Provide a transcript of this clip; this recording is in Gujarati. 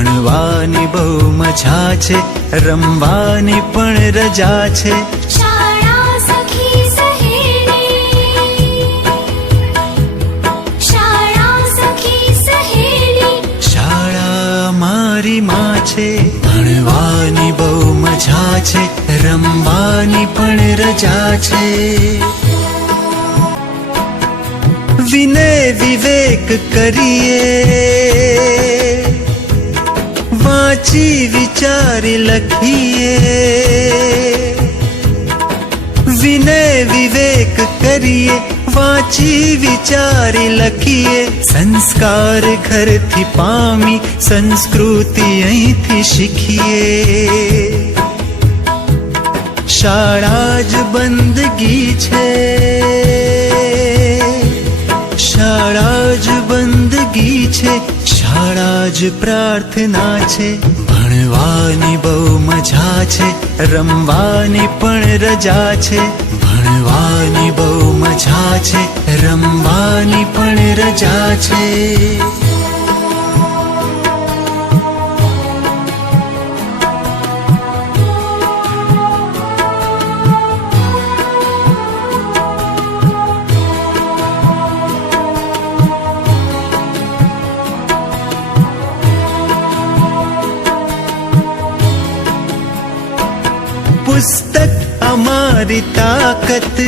ભણવાની બહુ મજા છે, રમવાની પણ રજા છે. શાળા સખી સહેલી, શાળા સખી સહેલી, શાળા મારી માં છે. ભણવાની બહુ મજા છે, રમવાની પણ રજા છે. વિનય વિવેક કરીએ, વાંચી વિચારી લખીએ. વિનય વિવેક કરીએ, વાંચી વિચારી લખીએ. સંસ્કાર ઘરથી પામી, સંસ્કૃતિ અહીંથી શીખીએ. શાળા જ બંદગી છે, શાળા જ બંદગી છે, શાળા જ પ્રાર્થના છે. ભણવાની બહુ મજા છે, રમવાની પણ રજા છે. ભણવાની બહુ મજા છે, રમવાની પણ રજા છે. પુસ્તક અમારી તાકત,